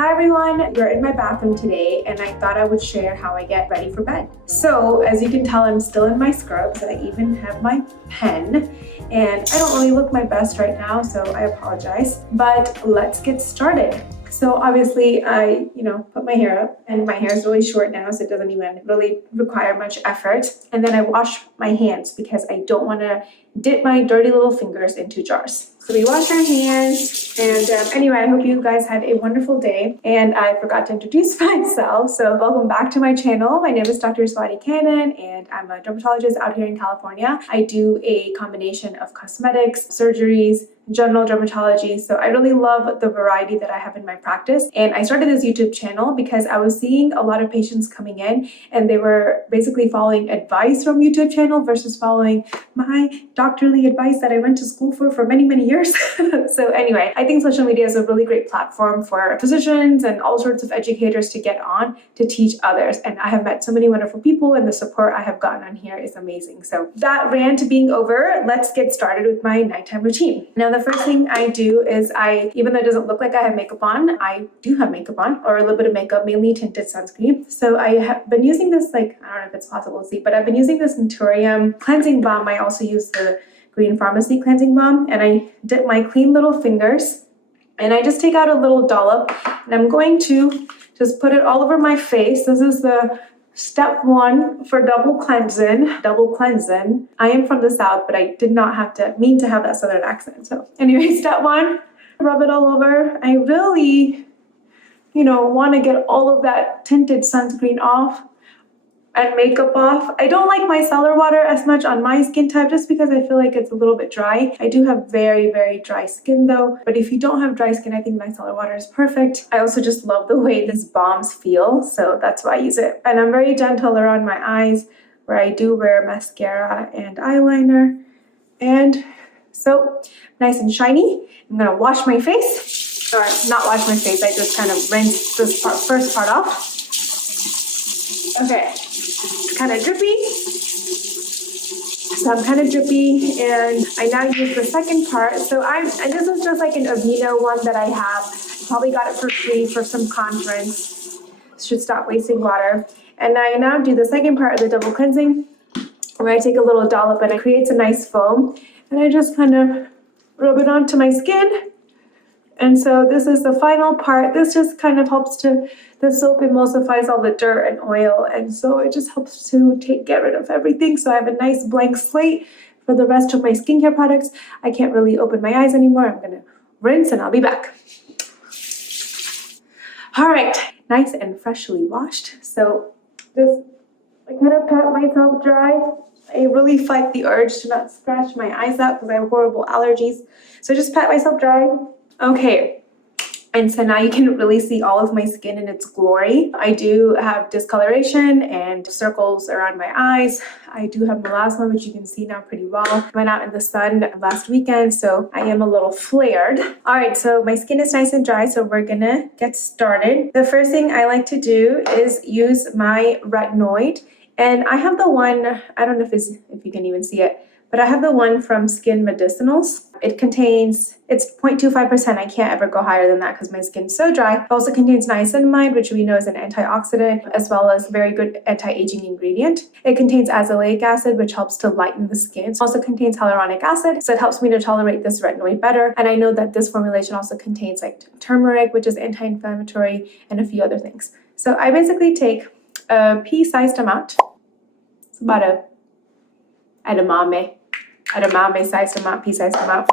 Hi everyone, we're in my bathroom today and I thought I would share how I get ready for bed. So as you can tell, I'm still in my scrubs. I even have my pen and I don't really look my best right now, so I apologize, but let's get started. So obviously I, put my hair up and my hair is really short now, so it doesn't even really require much effort. And then I wash my hands because I don't want to dip my dirty little fingers into jars. So we wash our hands, and anyway, I hope you guys had a wonderful day. And I forgot to introduce myself, so welcome back to my channel. My name is Dr.Swati Kannan, and I'm a dermatologist out here in California. I do a combination of cosmetics, surgeries, general dermatology. So I really love the variety that I have in my practice. And I started this YouTube channel because I was seeing a lot of patients coming in and they were basically following advice from YouTube channel versus following my doctorly advice that I went to school for many, many years. So anyway, I think social media is a really great platform for physicians and all sorts of educators to get on to teach others. And I have met so many wonderful people and the support I have gotten on here is amazing. So that rant being over, let's get started with my nighttime routine. Now, the first thing I do is even though it doesn't look like I have makeup on, I do have makeup on, or a little bit of makeup, mainly tinted sunscreen. So I have been using this, I don't know if it's possible to see, but I've been using this Naturium cleansing balm. I also use the Green Pharmacy cleansing balm, and I dip my clean little fingers, and I just take out a little dollop, and I'm going to just put it all over my face. This is the step one for double cleansing. I am from the South, but I did not mean to have that Southern accent. So anyway, step one, rub it all over. I really, want to get all of that tinted sunscreen off and makeup off. I don't like micellar water as much on my skin type just because I feel like it's a little bit dry. I do have very, very dry skin though, but if you don't have dry skin, I think micellar water is perfect. I also just love the way these balms feel, so that's why I use it. And I'm very gentle around my eyes where I do wear mascara and eyeliner. And so nice and shiny. I'm gonna wash my face, or not wash my face, I just kind of rinse this first part off. Okay. Kind of drippy. So I'm kind of drippy, and I now use the second part. So and this is just like an Aveeno one that I have. Probably got it for free for some conference. Should stop wasting water. And I now do the second part of the double cleansing, where I take a little dollop and it creates a nice foam, and I just kind of rub it onto my skin. And so this is the final part. This just kind of helps the soap emulsifies all the dirt and oil. And so it just helps to get rid of everything. So I have a nice blank slate for the rest of my skincare products. I can't really open my eyes anymore. I'm gonna rinse and I'll be back. All right, nice and freshly washed. So I kind of pat myself dry. I really fight the urge to not scratch my eyes out because I have horrible allergies. So just pat myself dry. Okay, and so now you can really see all of my skin in its glory. I do have discoloration and circles around my eyes. I do have melasma, which you can see now pretty well. I went out in the sun last weekend, so I am a little flared. All right, so my skin is nice and dry, so we're gonna get started. The first thing I like to do is use my retinoid. And I have the one, I don't know if you can even see it, but I have the one from Skin Medicinals. It's 0.25%. I can't ever go higher than that because my skin's so dry. It also contains niacinamide, which we know is an antioxidant, as well as very good anti-aging ingredient. It contains azelaic acid, which helps to lighten the skin. It also contains hyaluronic acid, so it helps me to tolerate this retinoid better. And I know that this formulation also contains turmeric, which is anti-inflammatory, and a few other things. So I basically take a pea-sized amount. It's about a edamame-sized amount, pea-sized amount.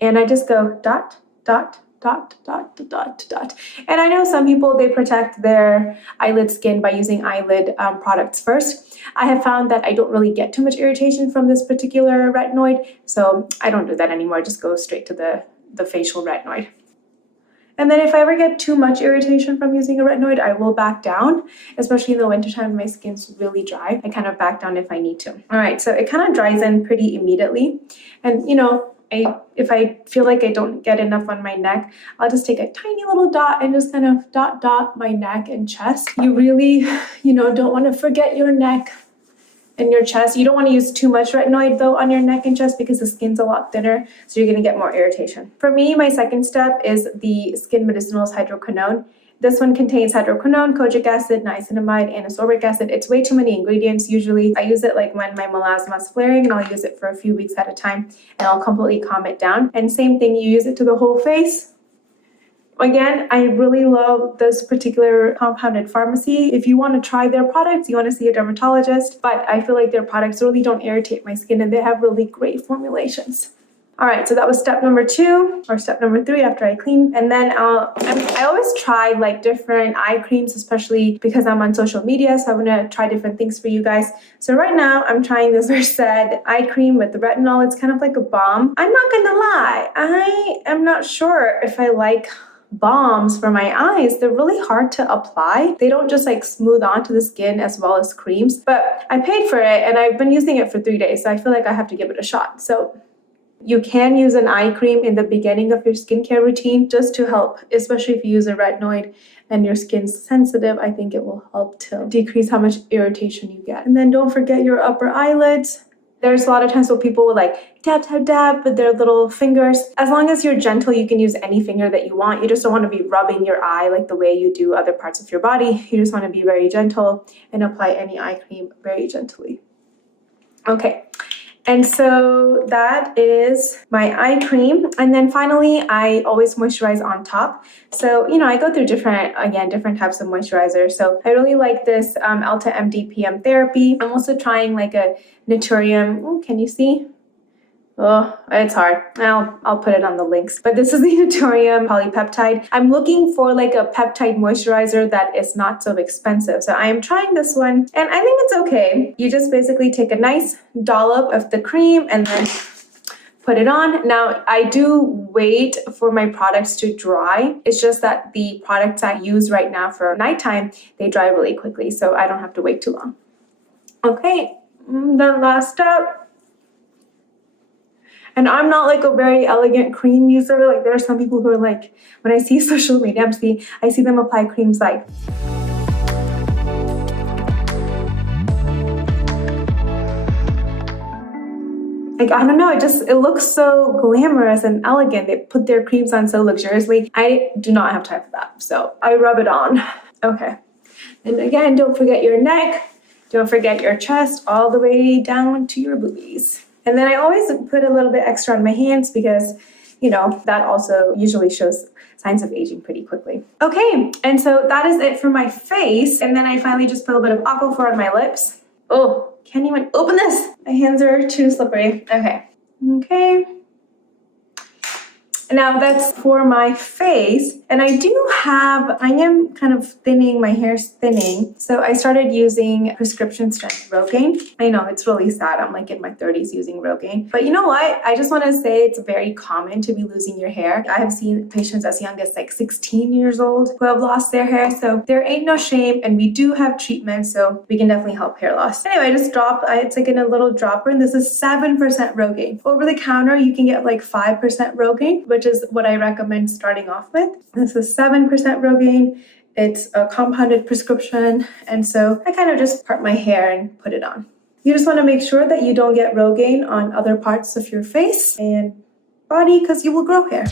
And I just go dot, dot, dot, dot, dot, dot. And I know some people, they protect their eyelid skin by using eyelid products first. I have found that I don't really get too much irritation from this particular retinoid, so I don't do that anymore. I just go straight to the facial retinoid. And then if I ever get too much irritation from using a retinoid, I will back down, especially in the wintertime when my skin's really dry. I kind of back down if I need to. All right, so it kind of dries in pretty immediately. And if I feel like I don't get enough on my neck, I'll just take a tiny little dot and just kind of dot my neck and chest. You really, don't want to forget your neck and your chest. You don't want to use too much retinoid though on your neck and chest because the skin's a lot thinner, so you're going to get more irritation. For me, my second step is the Skin Medicinals hydroquinone. This one contains hydroquinone, kojic acid, niacinamide, and ascorbic acid. It's way too many ingredients. Usually I use it like when my melasma is flaring, and I'll use it for a few weeks at a time, and I'll completely calm it down. And same thing, you use it to the whole face. Again, I really love this particular compounded pharmacy. If you want to try their products, you want to see a dermatologist, but I feel like their products really don't irritate my skin and they have really great formulations. All right, so that was step number 2 or step number 3 after I clean. And then I always try like different eye creams, especially because I'm on social media. So I'm gonna try different things for you guys. So right now I'm trying this Versed eye cream with the retinol. It's kind of like a balm. I'm not gonna lie, I am not sure if I like balms for my eyes. They're really hard to apply. They don't just like smooth onto the skin as well as creams, but I paid for it and I've been using it for 3 days. So I feel like I have to give it a shot. So you can use an eye cream in the beginning of your skincare routine just to help, especially if you use a retinoid and your skin's sensitive. I think it will help to decrease how much irritation you get. And then don't forget your upper eyelids. There's a lot of times where people will like dab, dab, dab with their little fingers. As long as you're gentle, you can use any finger that you want. You just don't want to be rubbing your eye like the way you do other parts of your body. You just want to be very gentle and apply any eye cream very gently. Okay. And so that is my eye cream. And then finally, I always moisturize on top. So, I go through different types of moisturizer. So I really like this Elta MD PM Therapy. I'm also trying like a Naturium. Ooh, can you see? Oh, it's hard. I'll put it on the links. But this is the Naturium polypeptide. I'm looking for like a peptide moisturizer that is not so expensive. So I am trying this one and I think it's okay. You just basically take a nice dollop of the cream and then put it on. Now, I do wait for my products to dry. It's just that the products I use right now for nighttime, they dry really quickly. So I don't have to wait too long. Okay, then last step. And I'm not like a very elegant cream user. Like there are some people who are like, when I see social media, I see them apply creams like I don't know, it looks so glamorous and elegant. They put their creams on so luxuriously. I do not have time for that. So I rub it on. Okay. And again, don't forget your neck. Don't forget your chest all the way down to your boobies. And then I always put a little bit extra on my hands because, that also usually shows signs of aging pretty quickly. Okay, and so that is it for my face. And then I finally just put a bit of Aquaphor on my lips. Oh, can't even open this. My hands are too slippery. Okay. Now that's for my face. And I am kind of thinning, my hair's thinning. So I started using prescription strength Rogaine. I know it's really sad. I'm like in my 30s using Rogaine. But you know what? I just want to say it's very common to be losing your hair. I have seen patients as young as like 16 years old who have lost their hair. So there ain't no shame. And we do have treatment. So we can definitely help hair loss. Anyway, I just it's like in a little dropper. And this is 7% Rogaine. Over the counter, you can get like 5% Rogaine, which is what I recommend starting off with. This is 7% Rogaine. It's a compounded prescription. And so I kind of just part my hair and put it on. You just want to make sure that you don't get Rogaine on other parts of your face and body because you will grow hair.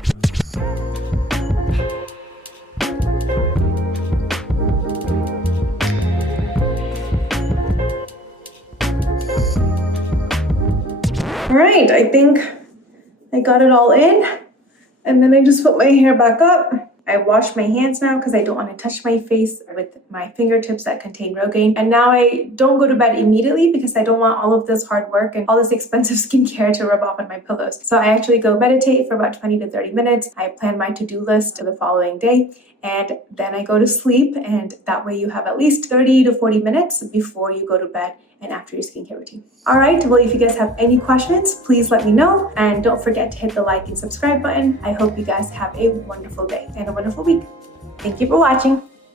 All right, I think I got it all in. And then I just put my hair back up. I wash my hands now because I don't want to touch my face with my fingertips that contain Rogaine. And now I don't go to bed immediately because I don't want all of this hard work and all this expensive skincare to rub off on my pillows. So I actually go meditate for about 20 to 30 minutes. I plan my to-do list for the following day. And then I go to sleep. And that way you have at least 30 to 40 minutes before you go to bed and after your skincare routine. All right, well, if you guys have any questions, please let me know. And don't forget to hit the like and subscribe button. I hope you guys have a wonderful day and a wonderful week. Thank you for watching.